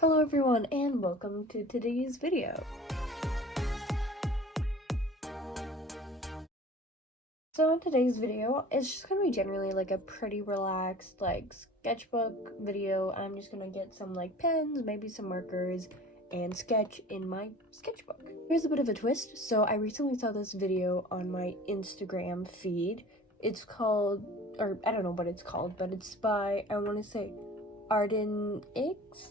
Hello everyone and welcome to today's video. So in today's video, it's just going to be generally like a pretty relaxed like sketchbook video. I'm just going to get some like pens, maybe some markers, and sketch in my sketchbook. Here's a bit of a twist. So I recently saw this video on my Instagram feed. It's called, or I don't know what it's called, but it's by, I want to say, Arden X?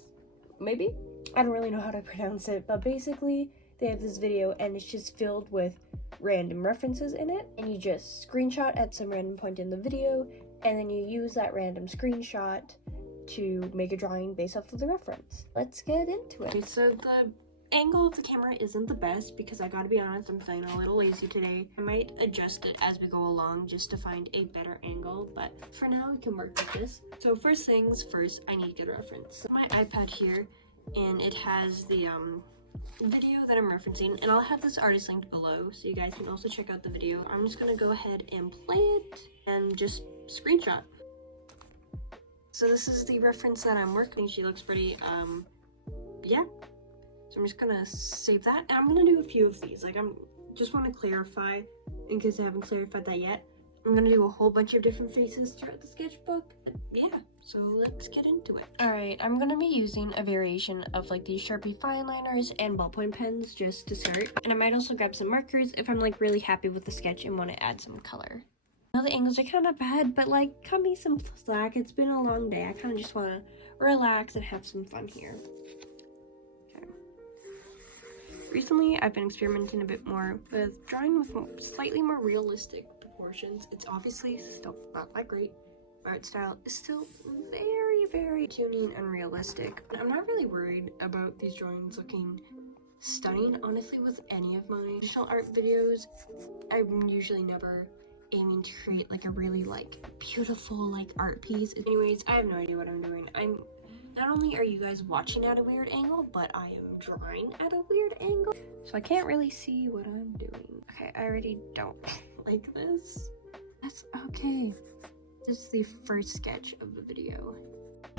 Maybe? I don't really know how to pronounce it, but basically they have this video and it's just filled with random references in it, and you just screenshot at some random point in the video, and then you use that random screenshot to make a drawing based off of the reference. Let's get into it. Okay, so the angle of the camera isn't the best because I gotta be honest, I'm feeling a little lazy today. I might adjust it as we go along just to find a better angle, but for now we can work with this. So first things first, I need to get a reference. So my iPad here, and it has the video that I'm referencing, and I'll have this artist linked below so you guys can also check out the video. I'm just gonna go ahead and play it and just screenshot. So this is the reference that I'm working. She looks pretty, yeah. So I'm just gonna save that. And I'm gonna do a few of these. Like just want to clarify in case I haven't clarified that yet. I'm gonna do a whole bunch of different faces throughout the sketchbook. But yeah, so let's get into it. Alright, I'm gonna be using a variation of like these Sharpie fine liners and ballpoint pens just to start. And I might also grab some markers if I'm like really happy with the sketch and want to add some color. I know the angles are kind of bad, but like cut me some slack. It's been a long day. I kind of just want to relax and have some fun here. Recently, I've been experimenting a bit more with drawing with slightly more realistic proportions. It's obviously still not that great. Art style is still very cartoony and realistic. I'm not really worried about these drawings looking stunning, honestly, with any of my traditional art videos. I'm usually never aiming to create like a really like beautiful like art piece. Anyways, I have no idea what I'm doing. Not only are you guys watching at a weird angle, but I am drawing at a weird angle. So I can't really see what I'm doing. Okay, I already don't like this. That's okay. This is the first sketch of the video.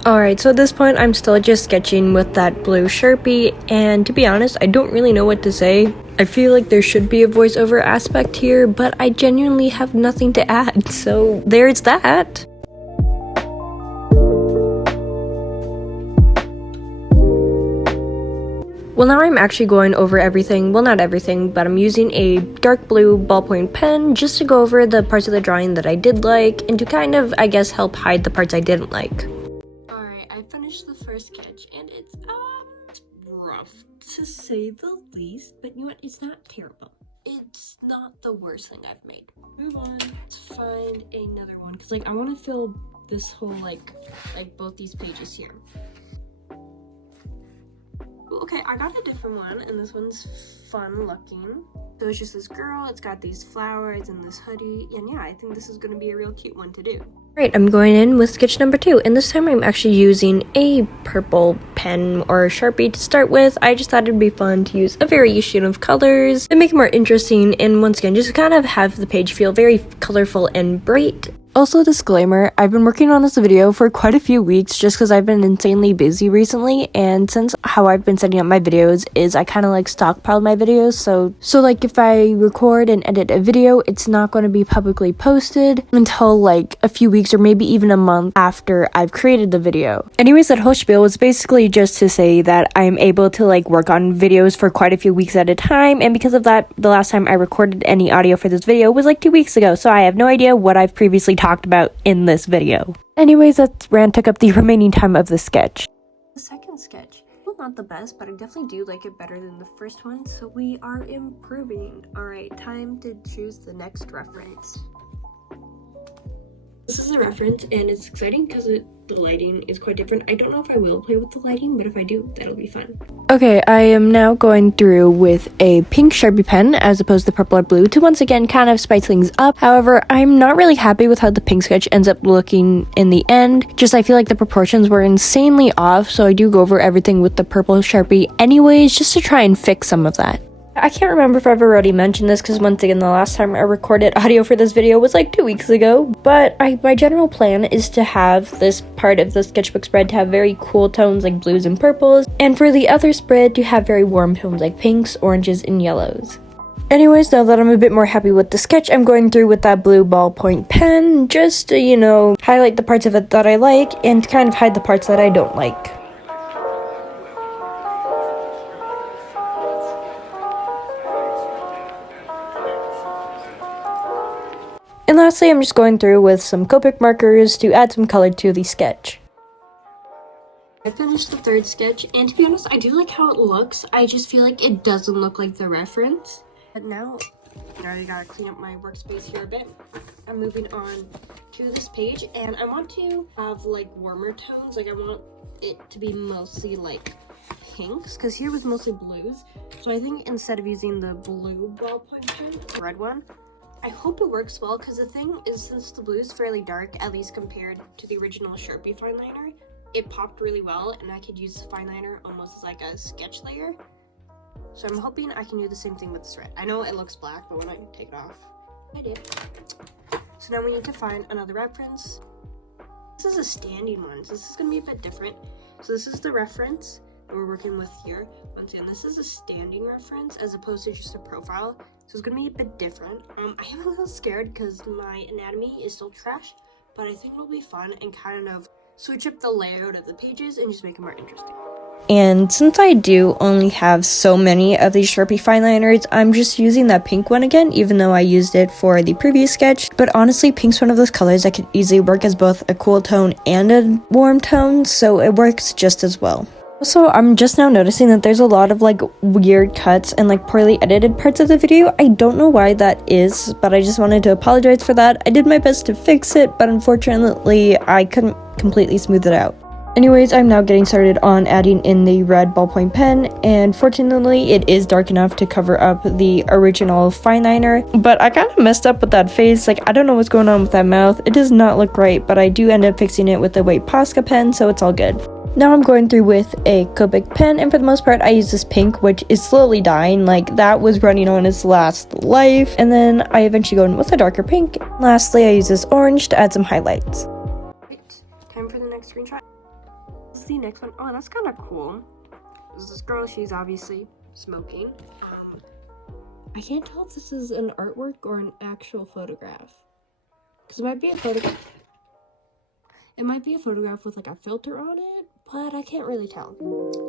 Alright, so at this point, I'm still just sketching with that blue Sharpie, and to be honest, I don't really know what to say. I feel like there should be a voiceover aspect here, but I genuinely have nothing to add, so there's that. Well, now I'm actually going over everything. Well, not everything, but I'm using a dark blue ballpoint pen just to go over the parts of the drawing that I did like and to kind of, I guess, help hide the parts I didn't like. Alright, I finished the first sketch and it's rough to say the least, but you know what? It's not terrible. It's not the worst thing I've made. Move on. Let's find another one because like I want to fill this whole like both these pages here. Okay, I got a different one, and this one's fun looking. So it's just this girl, it's got these flowers and this hoodie, and yeah, I think this is going to be a real cute one to do. Right, I'm going in with sketch number 2, and this time I'm actually using a purple pen or Sharpie to start with. I just thought it'd be fun to use a variation of colors and make it more interesting, and once again, just kind of have the page feel very colorful and bright. Also, disclaimer, I've been working on this video for quite a few weeks just because I've been insanely busy recently, and since how I've been setting up my videos is I kind of like stockpile my videos, so like if I record and edit a video, it's not going to be publicly posted until like a few weeks or maybe even a month after I've created the video. Anyways, that whole spiel was basically just to say that I'm able to like work on videos for quite a few weeks at a time, and because of that, the last time I recorded any audio for this video was like 2 weeks ago, so I have no idea what I've previously talked about in this video. Anyways, that rant took up the remaining time of the sketch. The second sketch, well, not the best, but I definitely do like it better than the first one, so we are improving. Alright, time to choose the next reference. This is a reference, and it's exciting because the lighting is quite different. I don't know if I will play with the lighting, but if I do, that'll be fun. Okay, I am now going through with a pink Sharpie pen as opposed to purple or blue to once again kind of spice things up. However, I'm not really happy with how the pink sketch ends up looking in the end. Just I feel like the proportions were insanely off, so I do go over everything with the purple Sharpie anyways, just to try and fix some of that. I can't remember if I've already mentioned this because once again the last time I recorded audio for this video was like 2 weeks ago, but my general plan is to have this part of the sketchbook spread to have very cool tones like blues and purples, and for the other spread to have very warm tones like pinks, oranges, and yellows. Anyways, now that I'm a bit more happy with the sketch, I'm going through with that blue ballpoint pen just to, you know, highlight the parts of it that I like and to kind of hide the parts that I don't like. And lastly, I'm just going through with some Copic markers to add some color to the sketch. I finished the third sketch, and to be honest, I do like how it looks. I just feel like it doesn't look like the reference. But now, I already gotta clean up my workspace here a bit. I'm moving on to this page, and I want to have like warmer tones. Like I want it to be mostly like pinks, because here was mostly blues. So I think instead of using the blue ballpoint pen, the red one, I hope it works well, because the thing is, since the blue is fairly dark, at least compared to the original Sharpie fine liner, it popped really well, and I could use the fine liner almost as like a sketch layer. So I'm hoping I can do the same thing with this red. I know it looks black, but when I take it off, I did. So now we need to find another reference. This is a standing one, so this is going to be a bit different. So this is the reference that we're working with here. Once again, this is a standing reference as opposed to just a profile. So it's going to be a bit different. I am a little scared because my anatomy is still trash, but I think it'll be fun and kind of switch up the layout of the pages and just make it more interesting. And since I do only have so many of these Sharpie fine liners, I'm just using that pink one again, even though I used it for the previous sketch. But honestly, pink's one of those colors that could easily work as both a cool tone and a warm tone, so it works just as well. Also, I'm just now noticing that there's a lot of like weird cuts and like poorly edited parts of the video. I don't know why that is, but I just wanted to apologize for that. I did my best to fix it, but unfortunately I couldn't completely smooth it out. Anyways, I'm now getting started on adding in the red ballpoint pen, and fortunately it is dark enough to cover up the original fine liner, but I kind of messed up with that face. Like, I don't know what's going on with that mouth. It does not look right, but I do end up fixing it with the white Posca pen, so it's all good. Now I'm going through with a Copic pen, and for the most part I use this pink, which is slowly dying. Like, that was running on its last life, and then I eventually go in with a darker pink. Lastly, I use this orange to add some highlights. Right, time for the next screenshot. This is the next one. Oh, that's kind of cool. This girl, she's obviously smoking. I can't tell if this is an artwork or an actual photograph, because it might be a photograph. It might be a photograph with like a filter on it, but I can't really tell.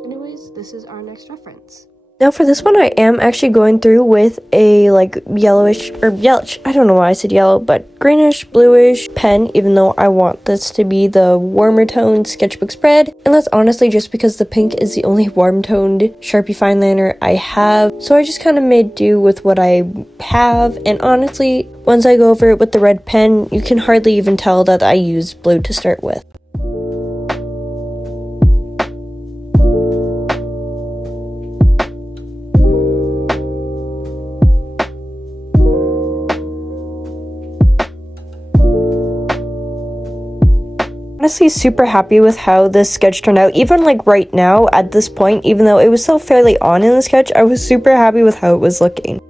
Anyways, this is our next reference. Now for this one, I am actually going through with a like yellowish, I don't know why I said yellow, but greenish, bluish pen, even though I want this to be the warmer toned sketchbook spread. And that's honestly just because the pink is the only warm toned Sharpie fine liner I have. So I just kind of made do with what I have. And honestly, once I go over it with the red pen, you can hardly even tell that I used blue to start with. Honestly super happy with how this sketch turned out. Even like right now at this point, even though it was still fairly on in the sketch, I was super happy with how it was looking.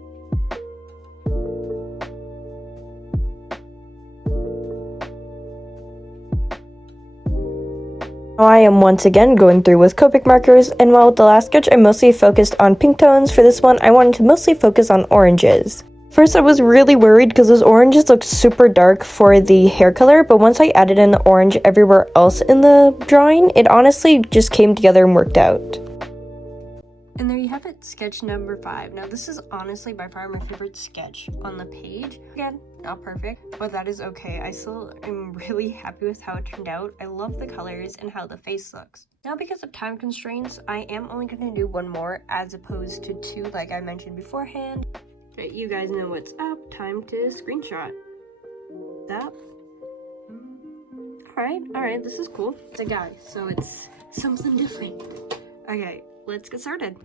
Now I am once again going through with Copic markers, and while with the last sketch I mostly focused on pink tones, for this one I wanted to mostly focus on oranges. First, I was really worried because those oranges looked super dark for the hair color, but once I added in the orange everywhere else in the drawing, it honestly just came together and worked out. And there you have it, sketch number 5. Now this is honestly by far my favorite sketch on the page. Again, not perfect, but that is okay. I still am really happy with how it turned out. I love the colors and how the face looks. Now because of time constraints, I am only going to do one more as opposed to 2 like I mentioned beforehand. But you guys know what's up. Time to screenshot. That. Alright, this is cool. It's a guy, so it's something different. Okay, let's get started.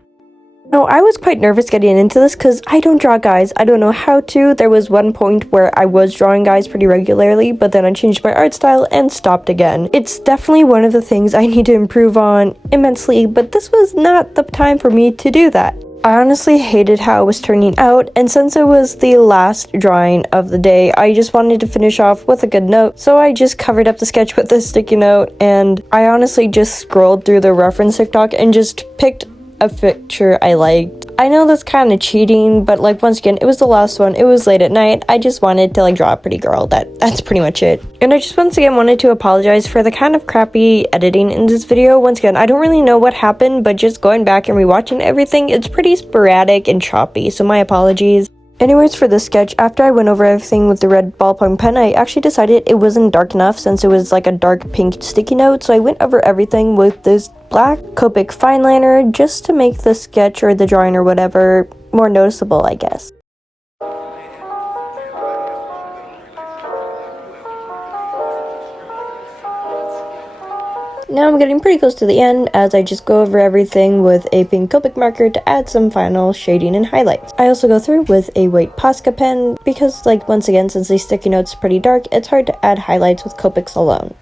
No, I was quite nervous getting into this because I don't draw guys. I don't know how to. There was one point where I was drawing guys pretty regularly, but then I changed my art style and stopped again. It's definitely one of the things I need to improve on immensely, but this was not the time for me to do that. I honestly hated how it was turning out, and since it was the last drawing of the day, I just wanted to finish off with a good note, so I just covered up the sketch with a sticky note, and I honestly just scrolled through the reference TikTok and just picked a picture I liked. I know that's kind of cheating, but like once again, it was the last one, it was late at night, I just wanted to like draw a pretty girl. That's pretty much it. And I just once again wanted to apologize for the kind of crappy editing in this video. Once again, I don't really know what happened, but just going back and rewatching everything, it's pretty sporadic and choppy, so my apologies. Anyways, for this sketch, after I went over everything with the red ballpoint pen, I actually decided it wasn't dark enough since it was like a dark pink sticky note, so I went over everything with this black Copic fine liner just to make the sketch or the drawing or whatever more noticeable, I guess. Now I'm getting pretty close to the end as I just go over everything with a pink Copic marker to add some final shading and highlights. I also go through with a white Posca pen because, like, once again, since these sticky notes are pretty dark, it's hard to add highlights with Copics alone.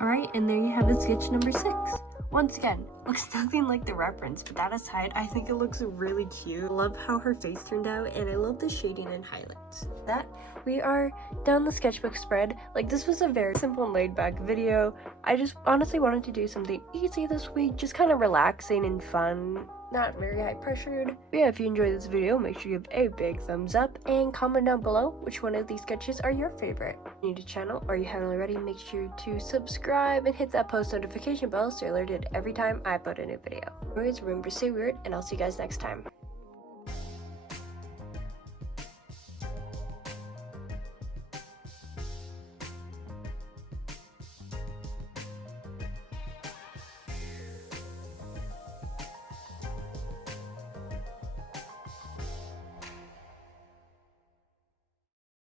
Alright, and there you have it, sketch number 6. Once again, looks nothing like the reference, but that aside, I think it looks really cute. I love how her face turned out, and I love the shading and highlights. We are done the sketchbook spread. Like, this was a very simple and laid back video. I just honestly wanted to do something easy this week, just kind of relaxing and fun, not very high pressured. But yeah, if you enjoyed this video, make sure you give a big thumbs up and comment down below which one of these sketches are your favorite. If you're new to the channel or you haven't already, make sure to subscribe and hit that post notification bell so you're alerted every time I upload a new video. Anyways, remember to stay weird, and I'll see you guys next time.